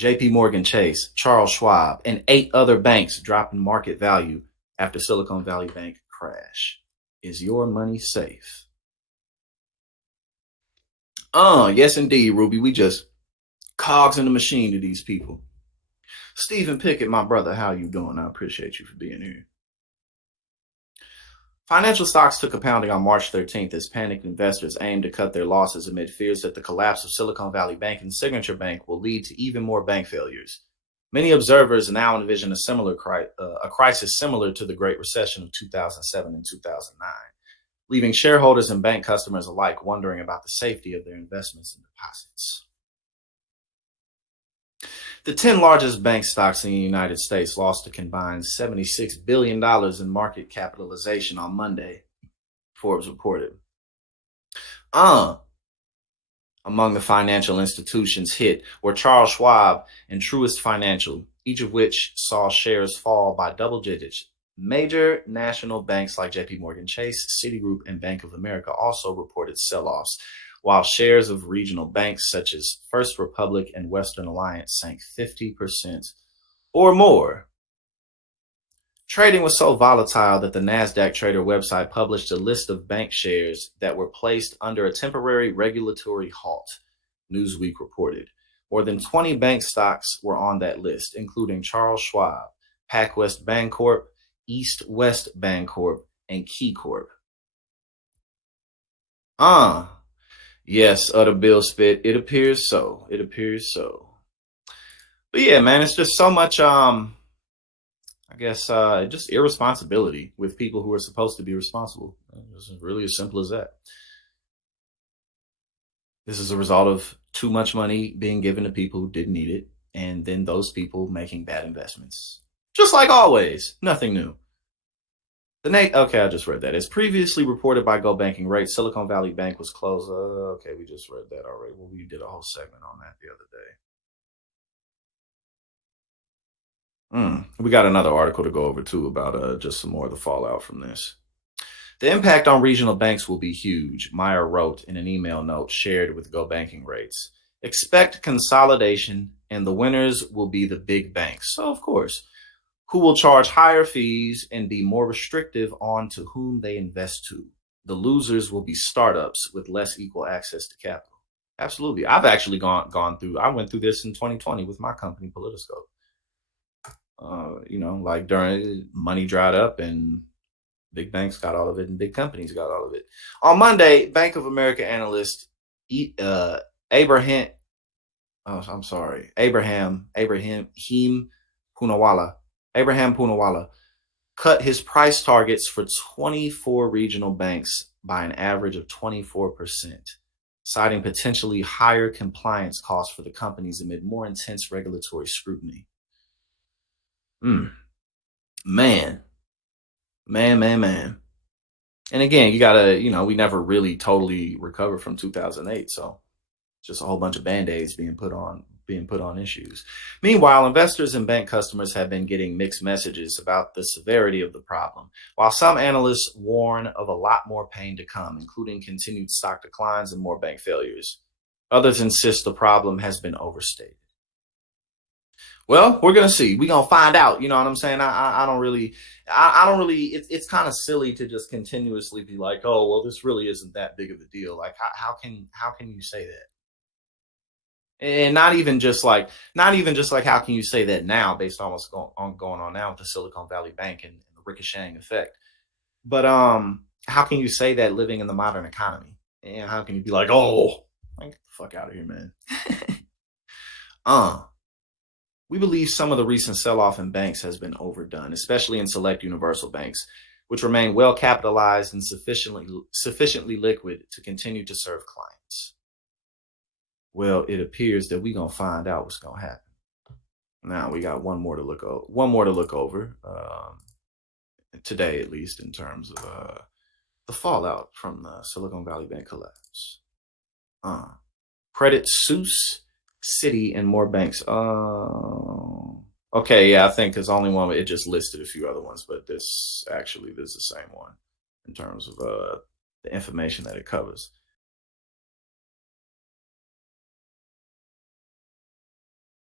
JP Morgan Chase, Charles Schwab, and 8 other banks drop in market value after Silicon Valley Bank crash. Is your money safe? Yes indeed, Ruby. We just cogs in the machine to these people. Stephen Pickett, my brother, how you doing? I appreciate you for being here. Financial stocks took a pounding on March 13th as panicked investors aimed to cut their losses amid fears that the collapse of Silicon Valley Bank and Signature Bank will lead to even more bank failures. Many observers now envision a crisis similar to the Great Recession of 2007 and 2009, leaving shareholders and bank customers alike wondering about the safety of their investments and deposits. The 10 largest bank stocks in the United States lost a combined $76 billion in market capitalization on Monday, Forbes reported. Among the financial institutions hit were Charles Schwab and Truist Financial, each of which saw shares fall by double digits. Major national banks like JP Morgan Chase, Citigroup, and Bank of America also reported sell-offs, while shares of regional banks such as First Republic and Western Alliance sank 50% or more. Trading was so volatile that the NASDAQ trader website published a list of bank shares that were placed under a temporary regulatory halt, Newsweek reported. More than 20 bank stocks were on that list, including Charles Schwab, PacWest Bancorp, East West Bancorp, and KeyCorp. Yes, Utter Bill Spit. It appears so. It appears so. But yeah, man, it's just so much, just irresponsibility with people who are supposed to be responsible. It's really as simple as that. This is a result of too much money being given to people who didn't need it, and then those people making bad investments. Just like always, nothing new. Okay, I just read that. As previously reported by Go Banking Rate, Silicon Valley Bank was closed. Okay, we just read that already. Well, we did a whole segment on that the other day. We got another article to go over too about just some more of the fallout from this. The impact on regional banks will be huge, Meyer wrote in an email note shared with Go Banking Rates. Expect consolidation, and the winners will be the big banks. So, of course, who will charge higher fees and be more restrictive on to whom they invest to. The losers will be startups with less equal access to capital. Absolutely. I've actually gone through, I went through this in 2020 with my company, Politiscope. Like during money dried up and big banks got all of it and big companies got all of it. On Monday, Bank of America analyst Abraham Poonawala cut his price targets for 24 regional banks by an average of 24%, citing potentially higher compliance costs for the companies amid more intense regulatory scrutiny. Man. And again, you gotta, we never really totally recovered from 2008, so just a whole bunch of band-aids being put on issues. Meanwhile, investors and bank customers have been getting mixed messages about the severity of the problem. While some analysts warn of a lot more pain to come, including continued stock declines and more bank failures, others insist the problem has been overstated. Well, we're going to see. We're going to find out. You know what I'm saying? I don't really, it's kind of silly to just continuously be like, oh, well, this really isn't that big of a deal. Like, how can you say that? And not even just like how can you say that now based on what's going on now with the Silicon Valley Bank and the ricocheting effect, but how can you say that living in the modern economy? And how can you be like, oh, get the fuck out of here, man? We believe some of the recent sell-off in banks has been overdone, especially in select universal banks, which remain well capitalized and sufficiently liquid to continue to serve clients. Well, it appears that we're gonna find out what's gonna happen. Now we got one more to look over today, at least in terms of the fallout from the Silicon Valley Bank collapse. Credit Suisse, Citi, and more banks. Okay, yeah, I think there's only one. It just listed a few other ones, but this is the same one in terms of the information that it covers.